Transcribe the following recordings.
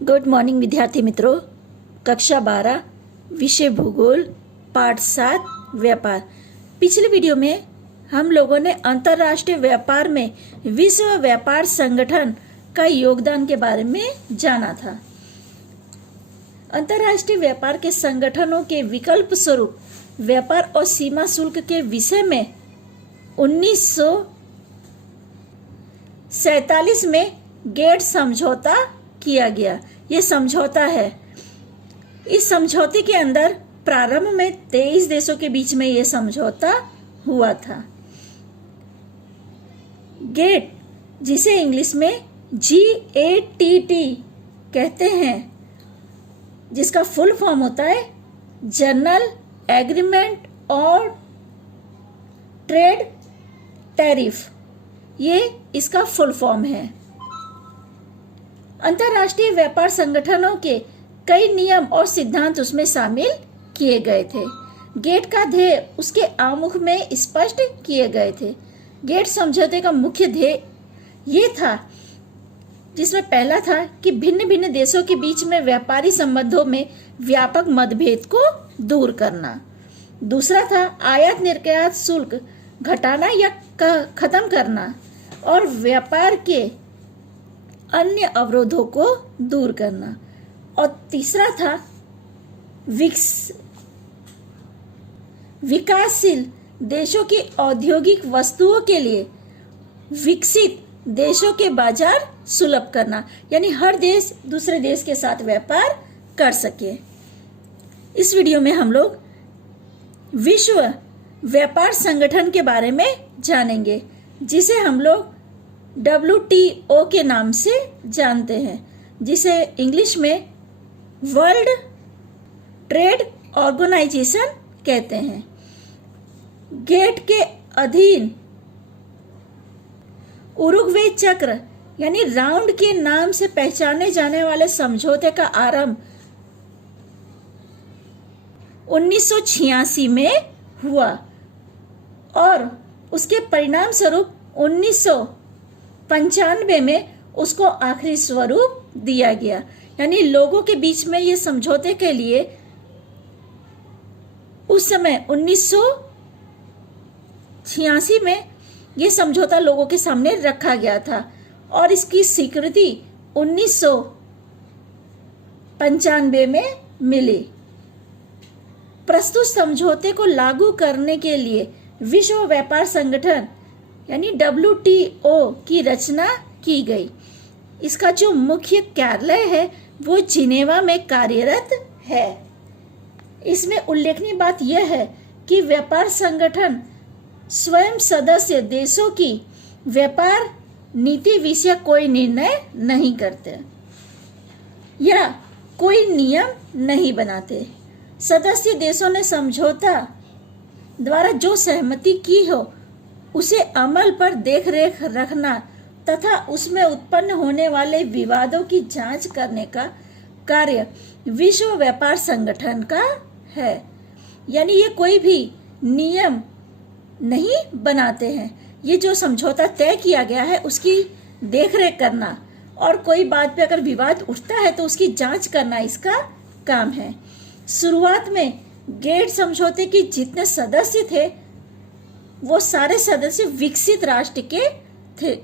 Good morning विद्यार्थी मित्रों। कक्षा 12 विषय भूगोल पाठ 7 व्यापार। पिछले वीडियो में हम लोगों ने अंतर्राष्ट्रीय व्यापार में विश्व व्यापार संगठन का योगदान के बारे में जाना था। अंतर्राष्ट्रीय व्यापार के संगठनों के विकल्प स्वरूप व्यापार और सीमा शुल्क के विषय में 1947 में गेट समझौता किया गया। ये समझौता है। इस समझौते के अंदर प्रारंभ में 23 देशों के बीच में ये समझौता हुआ था। गेट, जिसे इंग्लिश में GATT कहते हैं, जिसका फुल फॉर्म होता है जनरल एग्रीमेंट और ट्रेड टैरिफ, ये इसका फुल फॉर्म है। अंतर्राष्ट्रीय व्यापार संगठनों के कई नियम और सिद्धांत उसमें शामिल किए गए थे। गेट का ध्येय उसके आमुख में स्पष्ट किए गए थे। गेट समझौते का मुख्य ध्येय ये था, जिसमें पहला था कि भिन्न भिन्न देशों के बीच में व्यापारी संबंधों में व्यापक मतभेद को दूर करना। दूसरा था आयात निर्यात शुल्क घटाना या खत्म करना और व्यापार के अन्य अवरोधों को दूर करना। और तीसरा था विकासशील देशों की औद्योगिक वस्तुओं के लिए विकसित देशों के बाजार सुलभ करना, यानी हर देश दूसरे देश के साथ व्यापार कर सके। इस वीडियो में हम लोग विश्व व्यापार संगठन के बारे में जानेंगे, जिसे हम लोग WTO के नाम से जानते हैं, जिसे इंग्लिश में वर्ल्ड ट्रेड ऑर्गेनाइजेशन कहते हैं। गेट के अधीन उरुग्वे चक्र यानी राउंड के नाम से पहचाने जाने वाले समझौते का आरंभ 1986 में हुआ और उसके परिणाम स्वरूप 1995 में उसको आखिरी स्वरूप दिया गया। यानी लोगों के बीच में ये समझौते के लिए उस समय 1986 में ये समझौता लोगों के सामने रखा गया था और इसकी स्वीकृति 1995 में मिली। प्रस्तुत समझौते को लागू करने के लिए विश्व व्यापार संगठन यानी WTO की रचना की गई। इसका जो मुख्य कार्यालय है वो जिनेवा में कार्यरत है। इसमें उल्लेखनीय बात यह है कि व्यापार संगठन स्वयं सदस्य देशों की व्यापार नीति विषय कोई निर्णय नहीं करते या कोई नियम नहीं बनाते। सदस्य देशों ने समझौता द्वारा जो सहमति की हो उसे अमल पर देखरेख रखना तथा उसमें उत्पन्न होने वाले विवादों की जांच करने का कार्य विश्व व्यापार संगठन का है। यानी ये कोई भी नियम नहीं बनाते हैं। ये जो समझौता तय किया गया है उसकी देखरेख करना और कोई बात पे अगर विवाद उठता है तो उसकी जांच करना इसका काम है। शुरुआत में गेट समझौते के जितने सदस्य थे वो सारे सदस्य विकसित राष्ट्र के थे।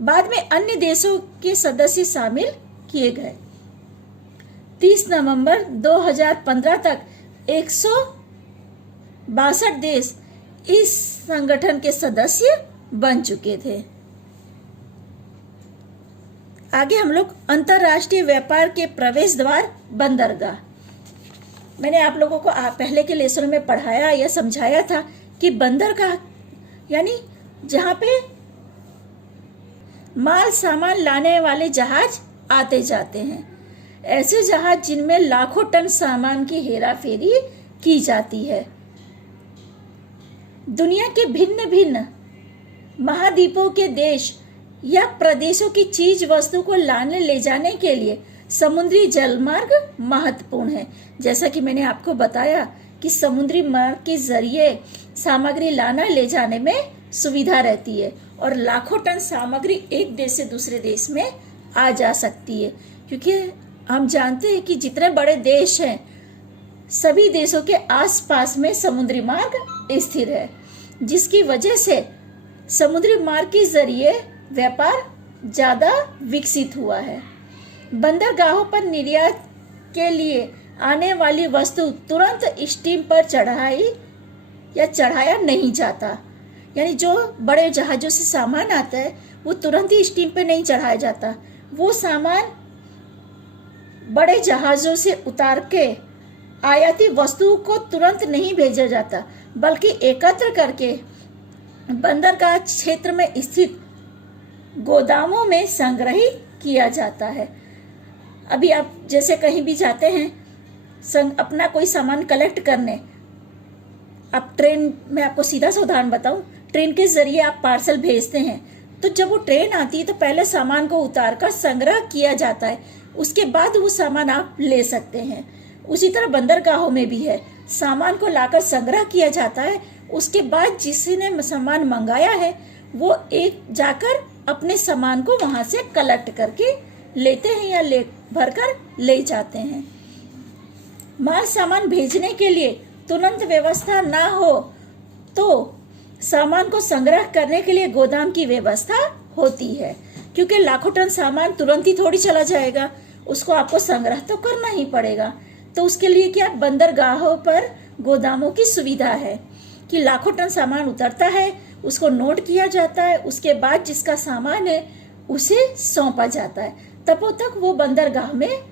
बाद में अन्य देशों के सदस्य शामिल किए गए। 30 नवंबर 2015 तक 162 देश इस संगठन के सदस्य बन चुके थे। आगे हम लोग अंतर्राष्ट्रीय व्यापार के प्रवेश द्वार बंदरगाह। मैंने आप लोगों को पहले के लेसन में पढ़ाया या समझाया था कि बंदरगाह यानी जहां पे माल सामान लाने वाले जहाज आते जाते हैं। ऐसे जहाज जिनमें लाखों टन सामान की हेराफेरी की जाती है। दुनिया के भिन्न भिन्न महाद्वीपों के देश या प्रदेशों की चीज वस्तु को लाने ले जाने के लिए समुद्री जलमार्ग महत्वपूर्ण है। जैसा कि मैंने आपको बताया कि समुद्री मार्ग के जरिए सामग्री लाना ले जाने में सुविधा रहती है और लाखों टन सामग्री एक देश से दूसरे देश में आ जा सकती है, क्योंकि हम जानते हैं कि जितने बड़े देश हैं सभी देशों के आसपास में समुद्री मार्ग स्थिर है, जिसकी वजह से समुद्री मार्ग के जरिए व्यापार ज़्यादा विकसित हुआ है। बंदरगाहों पर निर्यात के लिए आने वाली वस्तु तुरंत स्टीम पर चढ़ाया नहीं जाता, यानी जो बड़े जहाज़ों से सामान आता है वो तुरंत ही स्टीम पे नहीं चढ़ाया जाता। वो सामान बड़े जहाज़ों से उतार के आयाती वस्तुओं को तुरंत नहीं भेजा जाता, बल्कि एकत्र करके बंदरगाह क्षेत्र में स्थित गोदामों में संग्रहित किया जाता है। अभी आप जैसे कहीं भी जाते हैं अपना कोई सामान कलेक्ट करने, आप ट्रेन में, आपको सीधा सा उदाहरण बताऊं, ट्रेन के जरिए आप पार्सल भेजते हैं, तो जब वो ट्रेन आती है तो पहले सामान को उतार कर संग्रह किया जाता है, उसके बाद वो सामान आप ले सकते हैं। उसी तरह बंदरगाहों में भी है, सामान को लाकर संग्रह किया जाता है, उसके बाद जिसने सामान मंगाया है वो एक जाकर अपने सामान को वहां से कलेक्ट करके लेते हैं या भरकर ले जाते हैं। माल सामान भेजने के लिए तुरंत व्यवस्था ना हो तो सामान को संग्रह करने के लिए गोदाम की व्यवस्था होती है, क्योंकि लाखों टन सामान तुरंत ही थोड़ी चला जाएगा, उसको आपको संग्रह तो करना ही पड़ेगा। तो उसके लिए क्या बंदरगाहों पर गोदामों की सुविधा है कि लाखों टन सामान उतरता है, उसको नोट किया जाता है, उसके बाद जिसका सामान है उसे सौंपा जाता है, तब तक वो बंदरगाह में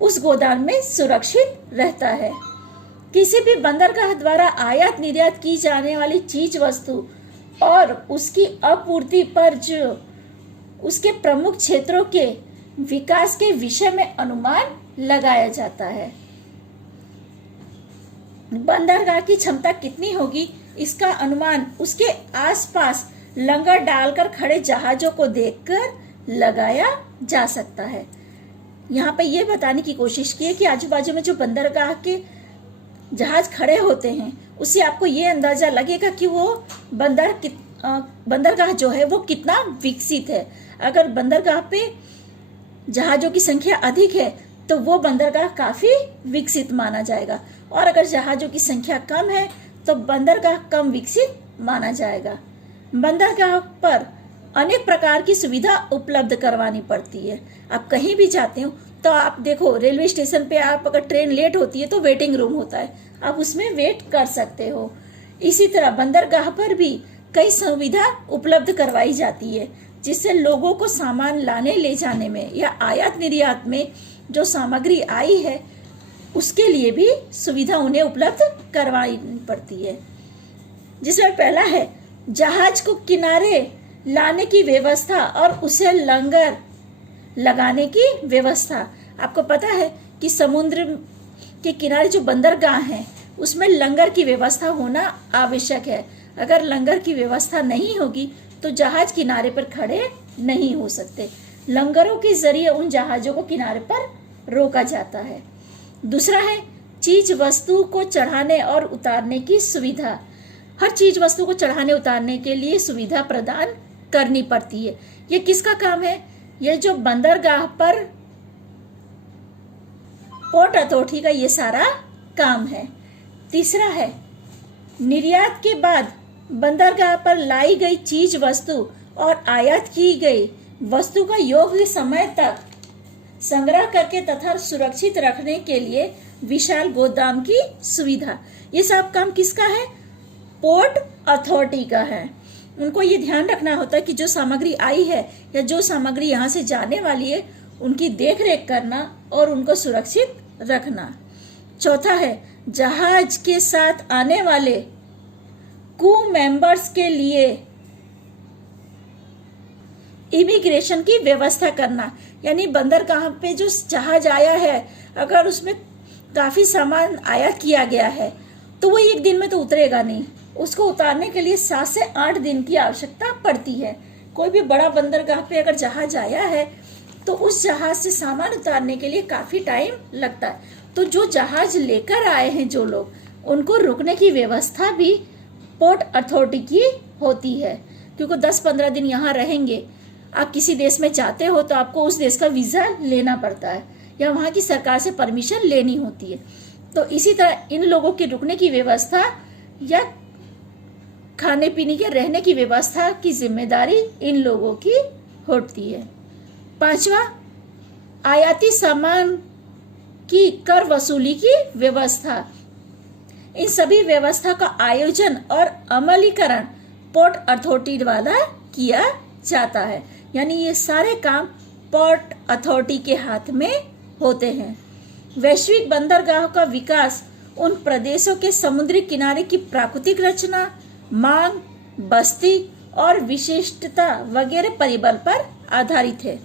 उस गोदाम में सुरक्षित रहता है। किसी भी बंदरगाह द्वारा आयात निर्यात की जाने वाली चीज वस्तु और उसकी आपूर्ति पर जो उसके प्रमुख क्षेत्रों के विकास के विषय में अनुमान लगाया जाता है। बंदरगाह की क्षमता कितनी होगी इसका अनुमान उसके आसपास लंगर डालकर खड़े जहाजों को देखकर लगाया जा सकता है। यहाँ पे ये बताने की कोशिश की है कि आजू बाजू में जो बंदरगाह के जहाज खड़े होते हैं उससे आपको ये अंदाजा लगेगा कि वो बंदरगाह जो है वो कितना विकसित है। अगर बंदरगाह पे जहाजों की संख्या अधिक है तो वो बंदरगाह काफी विकसित माना जाएगा, और अगर जहाजों की संख्या कम है तो बंदरगाह कम विकसित माना जाएगा। बंदरगाह पर अनेक प्रकार की सुविधा उपलब्ध करवानी पड़ती है। आप कहीं भी जाते हो तो आप देखो, रेलवे स्टेशन पे आप अगर ट्रेन लेट होती है तो वेटिंग रूम होता है, आप उसमें वेट कर सकते हो। इसी तरह बंदरगाह पर भी कई सुविधा उपलब्ध करवाई जाती है, जिससे लोगों को सामान लाने ले जाने में या आयात निर्यात में जो सामग्री आई है उसके लिए भी सुविधा उन्हें उपलब्ध करवानी पड़ती है। जिसमें पहला है जहाज को किनारे लाने की व्यवस्था और उसे लंगर लगाने की व्यवस्था। आपको पता है कि समुद्र के किनारे जो बंदरगाह हैं उसमें लंगर की व्यवस्था होना आवश्यक है। अगर लंगर की व्यवस्था नहीं होगी तो जहाज किनारे पर खड़े नहीं हो सकते। लंगरों के जरिए उन जहाजों को किनारे पर रोका जाता है। दूसरा है चीज वस्तु को चढ़ाने और उतारने की सुविधा। हर चीज वस्तु को चढ़ाने उतारने के लिए सुविधा प्रदान करनी पड़ती है। ये किसका काम है? ये जो बंदरगाह पर पोर्ट अथॉरिटी का ये सारा काम है। तीसरा है निर्यात के बाद बंदरगाह पर लाई गई चीज वस्तु और आयात की गई वस्तु का योग्य समय तक संग्रह करके तथा सुरक्षित रखने के लिए विशाल गोदाम की सुविधा। ये सब काम किसका है? पोर्ट अथॉरिटी का है। उनको ये ध्यान रखना होता है कि जो सामग्री आई है या जो सामग्री यहाँ से जाने वाली है उनकी देखरेख करना और उनको सुरक्षित रखना। चौथा है जहाज के साथ आने वाले क्रू मेंबर्स के लिए इमिग्रेशन की व्यवस्था करना। यानी बंदरगाह पे जो जहाज आया है अगर उसमें काफी सामान आयात किया गया है तो वो एक दिन में तो उतरेगा नहीं, उसको उतारने के लिए 7 से 8 दिन की आवश्यकता पड़ती है। कोई भी बड़ा बंदरगाह पे अगर जहाज आया है तो उस जहाज से सामान उतारने के लिए काफी टाइम लगता है। तो जो जहाज लेकर आए हैं जो लोग, उनको रुकने की व्यवस्था भी पोर्ट अथॉरिटी की होती है, क्योंकि 10-15 दिन यहाँ रहेंगे। आप किसी देश में जाते हो तो आपको उस देश का वीज़ा लेना पड़ता है या वहाँ की सरकार से परमिशन लेनी होती है। तो इसी तरह इन लोगों के रुकने की व्यवस्था या खाने पीने के रहने की व्यवस्था की जिम्मेदारी इन लोगों की होती है। 5वां, आयाती सामान की कर वसूली की व्यवस्था। इन सभी व्यवस्था का आयोजन और अमलीकरण पोर्ट अथॉरिटी द्वारा किया जाता है, यानी ये सारे काम पोर्ट अथॉरिटी के हाथ में होते हैं। वैश्विक बंदरगाहों का विकास उन प्रदेशों के समुद्री किनारे की प्राकृतिक रचना, मांग, बस्ती और विशिष्टता वगैरह परिबल पर आधारित है।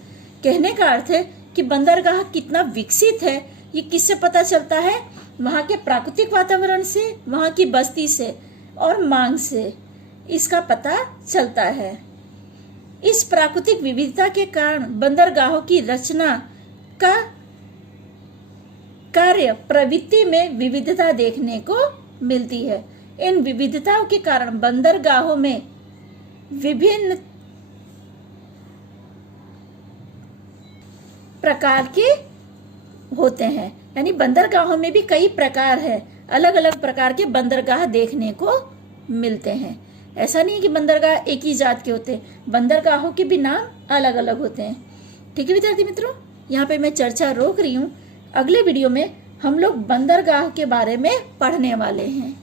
कहने का अर्थ है कि बंदरगाह कितना विकसित है ये किससे पता चलता है? वहाँ के प्राकृतिक वातावरण से, वहाँ की बस्ती से और मांग से इसका पता चलता है। इस प्राकृतिक विविधता के कारण बंदरगाहों की रचना का कार्य प्रवृत्ति में विविधता देखने को मिलती है। इन विविधताओं के कारण बंदरगाहों में विभिन्न प्रकार के होते हैं, यानी बंदरगाहों में भी कई प्रकार है, अलग अलग प्रकार के बंदरगाह देखने को मिलते हैं। ऐसा नहीं है कि बंदरगाह एक ही जात के होते हैं, बंदरगाहों के भी नाम अलग अलग होते हैं। ठीक है विद्यार्थी मित्रों, यहाँ पे मैं चर्चा रोक रही हूँ। अगले वीडियो में हम लोग बंदरगाह के बारे में पढ़ने वाले हैं।